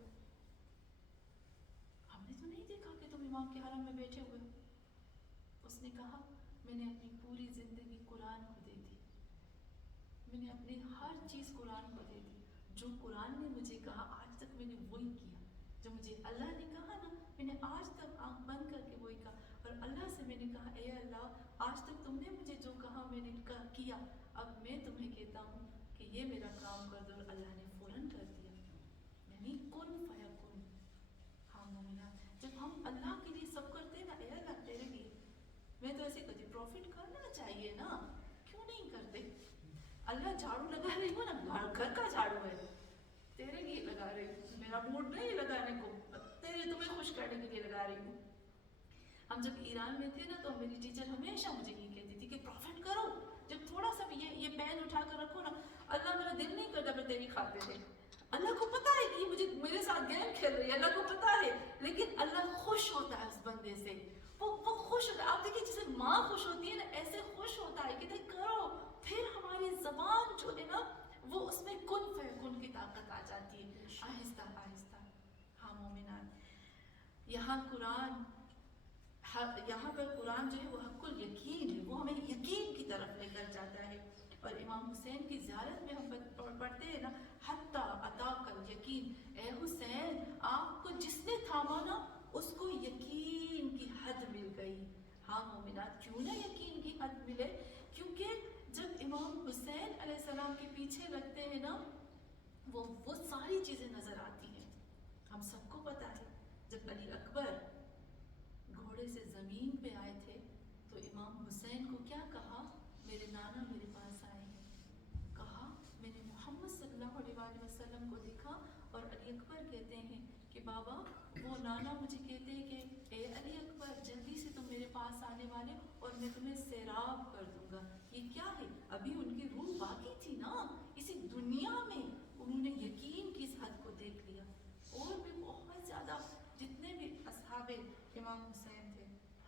ہم نے تو نہیں دیکھا کہ تم امام کے حرم میں بیٹھے ہوئے. اس نے کہا میں نے اپنی پوری زندگی قرآن کو دے دی. میں نے اپنی ہر چیز قرآن کو دے دی. جو قرآن نے مجھے کہا آج تک میں نے وہی کیا. جو مجھے اللہ نے کہا نا میں نے آج تک آنکھ بند کر کے وہی کہا. اور اللہ سے میں نے کہا اے اللہ آج تک تم نے مجھے جو کہا میں نے کیا, اب میں تمہیں کہتا ہوں کہ یہ میرا کام کر دو. اور اللہ نے فوراً کر دیا. یعنی کن فیکن. ہاں مومنہ جب ہم اللہ کے لیے سب کرتے ہیں نا اے اللہ تیرے لیے میں تو ایسے کہتی پروفٹ کرنا چاہیے نا, کیوں نہیں کرتے؟ اللہ جھاڑو لگا رہی ہو نا گھر کا جھاڑو ہے تیرے لیے لگا رہی ہوں. میرا موڈ نہیں لگانے کو, تمہیں خوش کرنے کے لیے لگا رہی ہوں. ہم جب ایران میں تھے نا تو میری ٹیچر ہمیشہ مجھے یہ کہتی تھی کہ پروفٹ کرو. جب تھوڑا سا بھی یہ پین اٹھا کر رکھو نا اللہ میرا دل نہیں کرتا میں تیری کھاتے تھے. اللہ کو پتا ہے کہ یہ میرے ساتھ گیم کھیل رہی ہے, اللہ کو پتا ہے, لیکن اللہ خوش ہوتا ہے اس بندے سے. وہ خوش ہوتا ہے. آپ دیکھیں جیسے ماں خوش ہوتی ہے نا ایسے خوش ہوتا ہے کہ کرو. پھر ہماری زبان جو ہے نا وہ اس میں کن فیکن کی طاقت آ جاتی ہے آہستہ آہستہ. ہاں مومنان یہاں پر قرآن جو ہے وہ حق الیقین ہے. وہ ہمیں یقین کی طرف لے کر جاتا ہے. اور امام حسین کی زیارت میں ہم پڑھتے ہیں نا حتی اتاک الیقین. اے حسین آپ کو جس نے تھاما نا اس کو یقین کی حد مل گئی. ہاں مومنات کیوں نہ یقین کی حد ملے, کیونکہ جب امام حسین علیہ السلام کے پیچھے لگتے ہیں نا وہ ساری چیزیں نظر آتی ہیں. ہم سب کو پتا ہے جب علی اکبر گھوڑے سے زمین پہ آئے تھے تو امام حسین کو کیا کہا؟ میرے نانا میرے پاس آئے ہیں. کہا میں نے محمد صلی اللہ علیہ وسلم کو دیکھا. اور علی اکبر کہتے ہیں کہ بابا وہ نانا مجھے کہتے ہیں کہ اے علی اکبر جلدی سے تم میرے پاس آنے والے اور میں تمہیں سیراب کر دوں گا. یہ کیا ہے؟ ابھی ان کی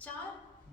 4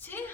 6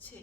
6।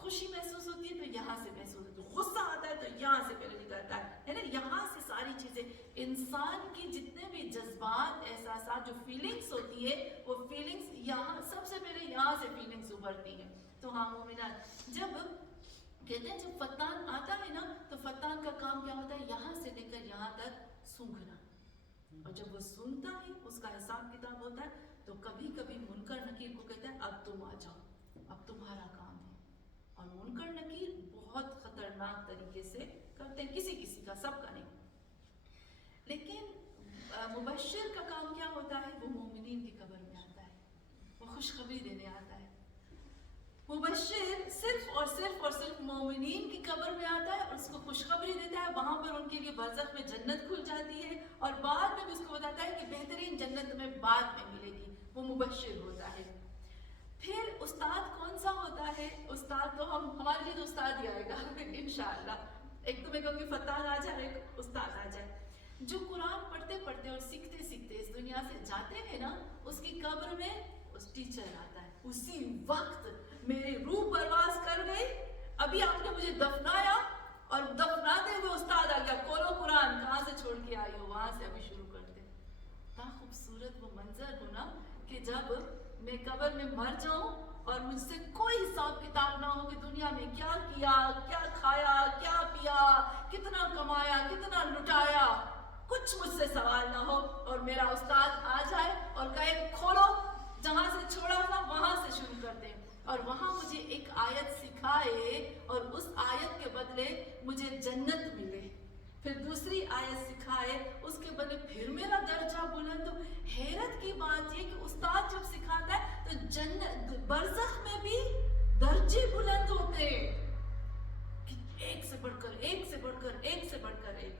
خوشی محسوس ہوتی ہے تو یہاں سے محسوس ہوتی ہے, غصہ آتا ہے تو یہاں سے پہلے نکلتا ہے نا, یہاں سے ساری چیزیں, انسان کی جتنے بھی جذبات, احساسات, جو فیلنگس ہوتی ہے وہ فیلنگس یہاں سب سے پہلے یہاں سے فیلنگس ابھرتی ہیں. تو ہاں مومنات, جب کہتے ہیں جب فتان آتا ہے نا تو فتان کا کام کیا ہوتا ہے, یہاں سے لے کر یہاں تک سونگھنا, اور جب وہ سنتا ہے اس کا حساب کتاب ہوتا ہے تو کبھی کبھی منکر نکیر کو کہتا ہے اب تم آ جاؤ, اب تمہارا کام ہے. اور منکر نکیر بہت خطرناک طریقے سے کرتے ہیں, کسی کسی کا, سب کا نہیں. لیکن مبشر کا کام کیا ہوتا ہے, وہ مومنین کی قبر میں آتا ہے, وہ خوشخبری دینے آتا ہے. مبشر صرف اور صرف اور صرف مومنین کی قبر میں آتا ہے اور اس کو خوشخبری دیتا ہے, وہاں پر ان کے لیے برزخ میں جنت کھل جاتی ہے اور بعد میں بھی اس کو بتاتا ہے کہ بہترین جنت تمہیں بعد میں ملے گی. وہ مبشر ہوتا ہے. پھر استاد کون سا ہوتا ہے, استاد تو ہمارے لیے تو استاد ہی آئے گا انشاءاللہ. ایک تو میں کہوں گی فتان آ جائے, ایک استاد آ جائے. جو قرآن پڑھتے پڑھتے اور سیکھتے سیکھتے اس دنیا سے جاتے ہیں نا, اس کی قبر میں اس ٹیچر آتا ہے. اسی وقت میری روح پرواز کر گئی, ابھی آپ نے مجھے دفنایا اور دفناتے ہوئے استاد آ گیا, کھولو قرآن, کہاں سے چھوڑ کے آئی ہو, وہاں سے ابھی شروع کرتے. اتنا خوبصورت وہ منظر ہو نا کہ جب میں قبر میں مر جاؤں اور مجھ سے کوئی حساب کتاب نہ ہو کہ دنیا میں کیا کیا, کیا کھایا, کیا پیا, کتنا کمایا, کتنا لٹایا, کچھ مجھ سے سوال نہ ہو, اور میرا استاد آ جائے اور کہے کھولو, جہاں سے چھوڑا تھا وہاں سے شروع کر دیں, اور وہاں مجھے ایک آیت سکھائے اور اس آیت کے بدلے مجھے جنت ملے, پھر دوسری آیت سکھائے, اس کے بدلے پھر میرا درجہ بلند ہو. حیرت کی بات یہ کہ استاد جب سکھاتا ہے تو جنت برزخ میں بھی درجے بلند ہوتے ہیں, کہ ایک سے بڑھ کر ایک سے بڑھ کر ایک سے بڑھ کر ایک.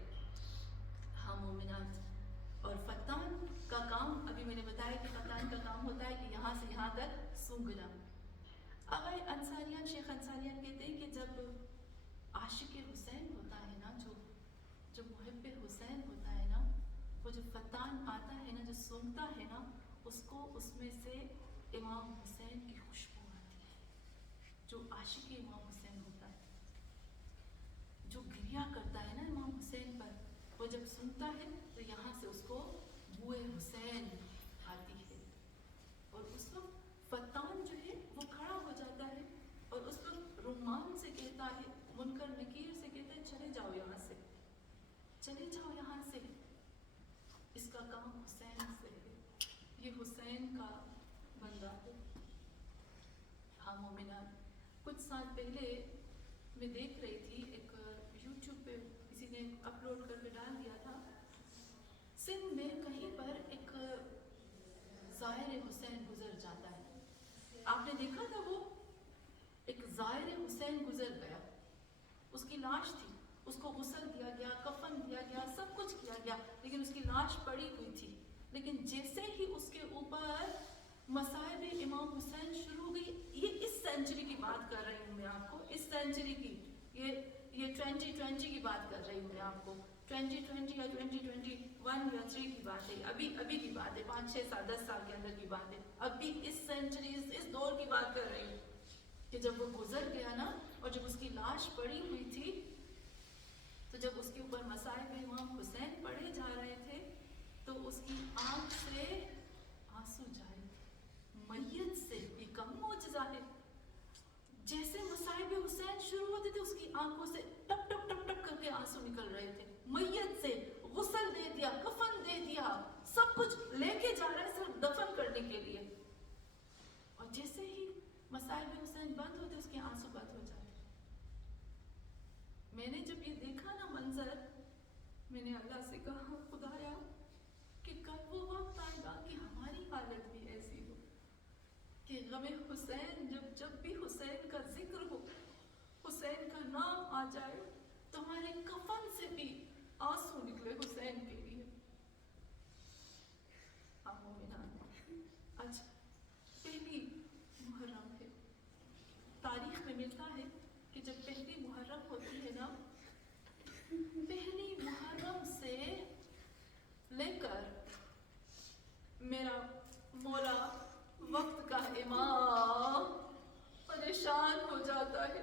ہاں مومنات, اور فتان کا کام ابھی میں نے بتایا کہ فتان کا کام ہوتا ہے کہ یہاں سے یہاں تک سونگھنا. آقا انصاریان, شیخ انصاریان کہتے ہیں کہ جب عاشق حسین ہوتا ہے نا, جو محب حسین ہوتا ہے نا, وہ جو فتان آتا ہے نا, جو سونگتا ہے نا, اس کو اس میں سے امام حسین کی خوشبو آتی ہے. جو عاشق امام حسین ہوتا ہے, جو گریا کرتا ہے نا امام حسین پر, وہ جب سنتا ہے تو یہاں سے اس کو بوئے حسین آتی ہے. اور اس وقت فتان جو ہے وہ کھڑا ہو جاتا ہے اور اس وقت رمان سے کہتا ہے, منکر نکیر سے کہتا ہے چلے جاؤ یہاں سے, چلے جاؤ یہاں سے, اس کا کام حسین سے ہے, یہ حسین کا بندہ ہے. ہاں مومنات, کچھ سال پہلے میں دیکھ رہی تھی, ایک یوٹیوب پہ کسی نے اپلوڈ کر کے ڈال دیا تھا, سندھ میں کہیں پر ایک زائر حسین گزر جاتا ہے. آپ نے دیکھا تھا, وہ ایک زائر حسین گزر گیا, اس کی لاش تھی, اس کو غسل دیا گیا, کفن دیا گیا, سب کچھ کیا گیا, لیکن اس کی لاش پڑی ہوئی تھی. لیکن جیسے ہی اس کے اوپر مصائب امام حسین شروع ہو گئی, یہ اس سینچری کی بات کر رہی ہوں میں آپ کو, اس سینچری کی, یہ 2020 کی بات کر رہی ہوں میں آپ کو, 2020 یا 2021 یا 3 کی بات ہے, ابھی کی بات ہے, 5 6 7 10 سال کے اندر کی بات ہے, ابھی اس سینچری, اس دور کی بات کر رہی ہوں کہ جب وہ گزر گیا نا, اور جب اس کی لاش پڑی ہوئی تھی, تو جب اس کے اوپر مصائب امام حسین پڑھے جا رہے تھے تو اس کی آنکھ سے آنسو جاری تھے. میت سے بھی کم معجزہ ہے. جیسے مصائب حسین شروع ہوتے تھے, اس کی آنکھوں سے ٹپ ٹپ ٹپ ٹپ کر کے آنسو نکل رہے تھے. میت سے غسل دے دیا, کفن دے دیا, سب کچھ لے کے جا رہے صرف دفن کرنے کے لیے, اور جیسے ہی مصائب حسین بند ہوتے, اس کے آنسو بند ہو جاتے. میں نے جب یہ دیکھا نا منظر, میں نے اللہ سے کہا خدایا کہ کب وہ وقت آئے گا کہ ہماری حالت بھی ایسی ہو کہ غم حسین, جب بھی حسین کا ذکر ہو, حسین کا نام آ جائے, تو ہمارے کفن سے بھی آنسو نکلے حسین کے لیے. آج پہلی محرم ہے. تاریخ میں ملتا ہے کہ جب پہلی محرم ہوتی ہے نا, پہلی محرم سے لے کر میرا مولا وقت کا امام پریشان ہو جاتا ہے.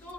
2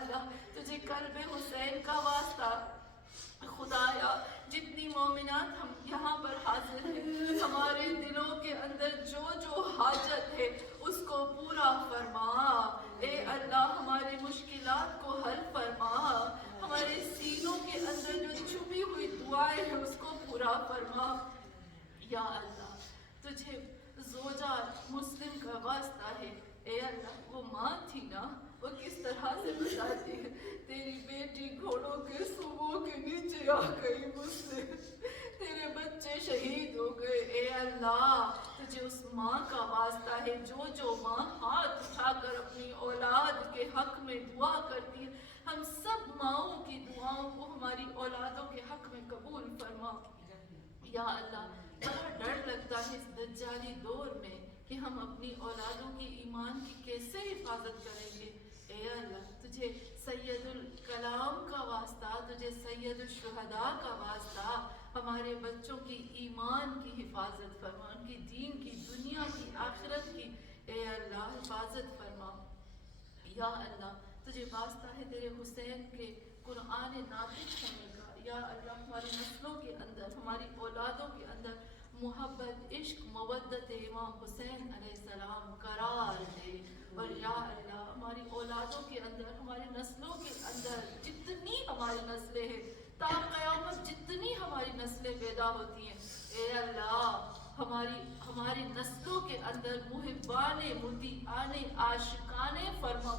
اللہ تجھے قلب حسین کا واسطہ خدایا جتنی مومنات ہم یہاں پر حاضر ہیں ہمارے دلوں کے اندر جو جو حاجت ہے اس کو پورا فرما اے اللہ ہماری مشکلات کو حل فرما ہمارے سینوں کے اندر جو چھپی ہوئی دعائیں ہیں اس کو پورا فرما یا اللہ تجھے زوجہ مسلم کا واسطہ ہے اے اللہ وہ ماں تھی نا وہ کس طرح سے بتاتی ہے تیری بیٹی گھوڑوں کے سوموں کے نیچے آ گئی مجھ سے تیرے بچے شہید ہو گئے اے اللہ تجھے اس ماں کا واسطہ ہے جو ماں ہاتھ اٹھا کر اپنی اولاد کے حق میں دعا کرتی ہے ہم سب ماؤں کی دعاؤں کو ہماری اولادوں کے حق میں قبول فرما یا اللہ بڑا ڈر لگتا ہے اس دجالی دور میں کہ ہم اپنی اولادوں کی ایمان کی کیسے حفاظت کریں گے اے اللہ تجھے سید الکلام کا واسطہ تجھے سید الشہداء کا واسطہ ہمارے بچوں کی ایمان کی حفاظت فرما ان کی دین کی دنیا کی آخرت کی اے اللہ حفاظت فرما یا اللہ تجھے واسطہ ہے تیرے حسین کے قرآن ناطق ہونے کا یا اللہ ہماری نسلوں کے اندر ہماری اولادوں کے اندر محبت عشق مودت امام حسین علیہ السلام قرار دے اور یا اللہ ہماری اولادوں کے اندر ہماری نسلوں کے اندر جتنی ہماری نسلیں ہیں تا قیامت جتنی ہماری نسلیں پیدا ہوتی ہیں اے اللہ ہماری نسلوں کے اندر محبان مطیعان عاشقان فرما